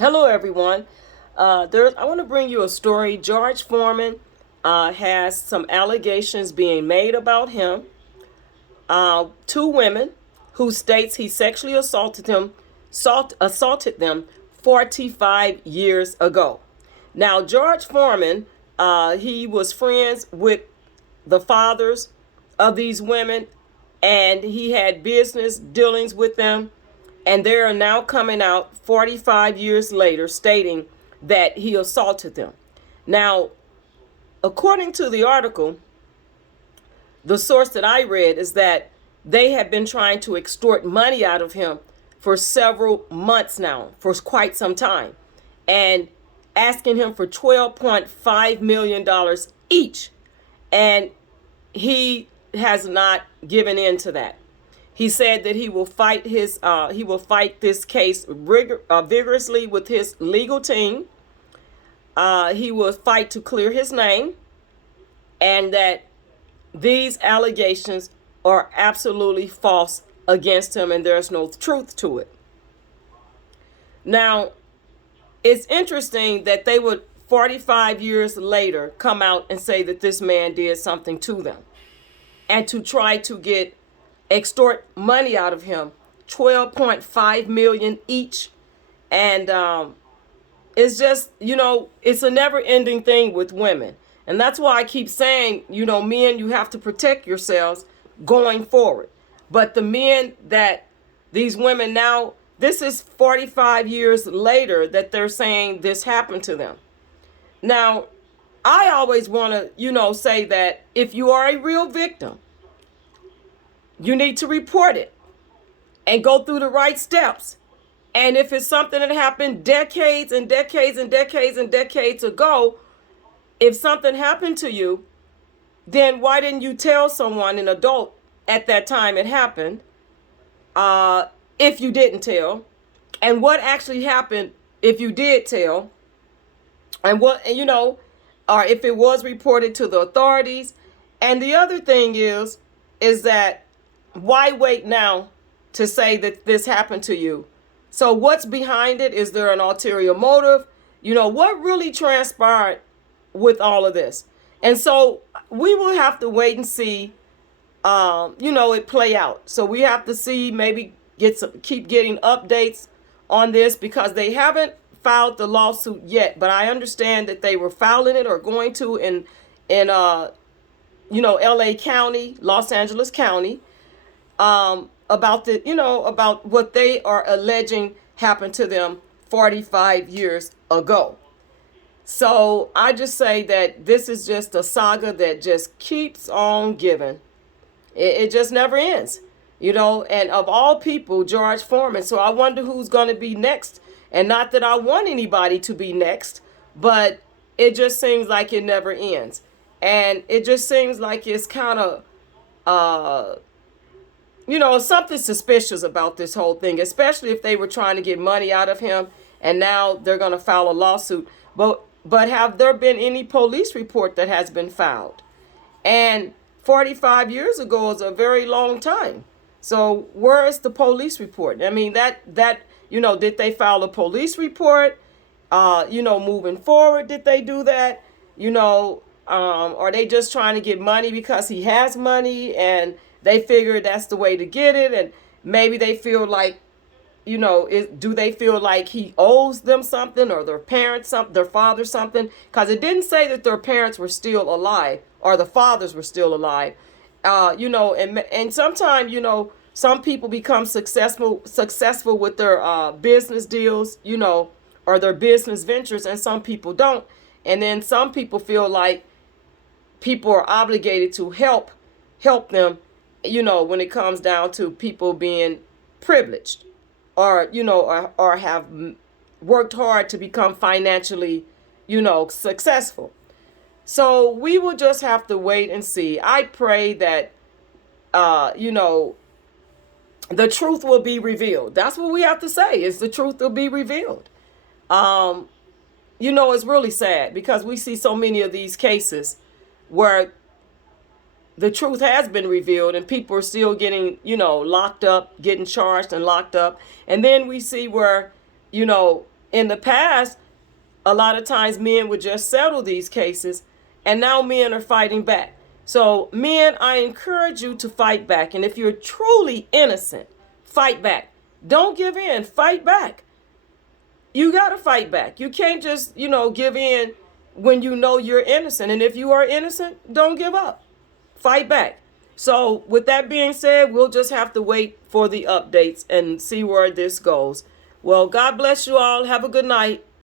Hello, everyone. I want to bring you a story. George Foreman has some allegations being made about him. Two women who states he sexually assaulted them 45 years ago. Now, George Foreman, he was friends with the fathers of these women, and he had business dealings with them. And they are now coming out 45 years later stating that he assaulted them. Now, according to the article, the source that I read is that they have been trying to extort money out of him for several months now, for quite some time, and asking him for $12.5 million each. And he has not given in to that. He said that he will fight this case vigorously with his legal team. He will fight to clear his name, and that these allegations are absolutely false against him, and there's no truth to it. Now, it's interesting that they would 45 years later come out and say that this man did something to them, and to try to extort money out of him, 12.5 million each. And it's just, it's a never ending thing with women. And that's why I keep saying, men, you have to protect yourselves going forward. But the men that these women now, this is 45 years later that they're saying this happened to them. Now, I always want to, say that if you are a real victim, you need to report it and go through the right steps. And if it's something that happened decades and decades and decades and decades ago, if something happened to you, then why didn't you tell someone, an adult, at that time it happened, if you didn't tell? And what actually happened if you did tell? And or if it was reported to the authorities. And the other thing is that why wait now to say that this happened to you? So what's behind it? Is there an ulterior motive? What really transpired with all of this? And so we will have to wait and see, it play out. So we have to see, maybe keep getting updates on this, because they haven't filed the lawsuit yet. But I understand that they were filing it, or going to, in LA County, Los Angeles County, about what they are alleging happened to them 45 years ago. So I just say that this is just a saga that just keeps on giving. It just never ends, and of all people, George Foreman. So I wonder who's going to be next. And not that I want anybody to be next, but it just seems like it never ends. And it just seems like it's kind of, something suspicious about this whole thing, especially if they were trying to get money out of him and now they're going to file a lawsuit. But have there been any police report that has been filed? And 45 years ago is a very long time. So where is the police report? I mean, did they file a police report? Moving forward, did they do that? Are they just trying to get money because he has money and they figure that's the way to get it? And maybe they feel like, do they feel like he owes them something, or their parents something, their father something? Because it didn't say that their parents were still alive, or the fathers were still alive. And sometimes, some people become successful with their business deals, or their business ventures, and some people don't. And then some people feel like people are obligated to help them, when it comes down to people being privileged, or or have worked hard to become financially, successful. So we will just have to wait and see. I pray that the truth will be revealed. That's what we have to say, is the truth will be revealed. It's really sad, because we see so many of these cases where the truth has been revealed and people are still getting, locked up, getting charged and locked up. And then we see where, In the past, a lot of times men would just settle these cases, and now men are fighting back. So men, I encourage you to fight back. And if you're truly innocent, fight back. Don't give in, fight back. You got to fight back. You can't just, give in when you know you're innocent. And if you are innocent, don't give up. Fight back. So with that being said, we'll just have to wait for the updates and see where this goes. Well, God bless you all. Have a good night.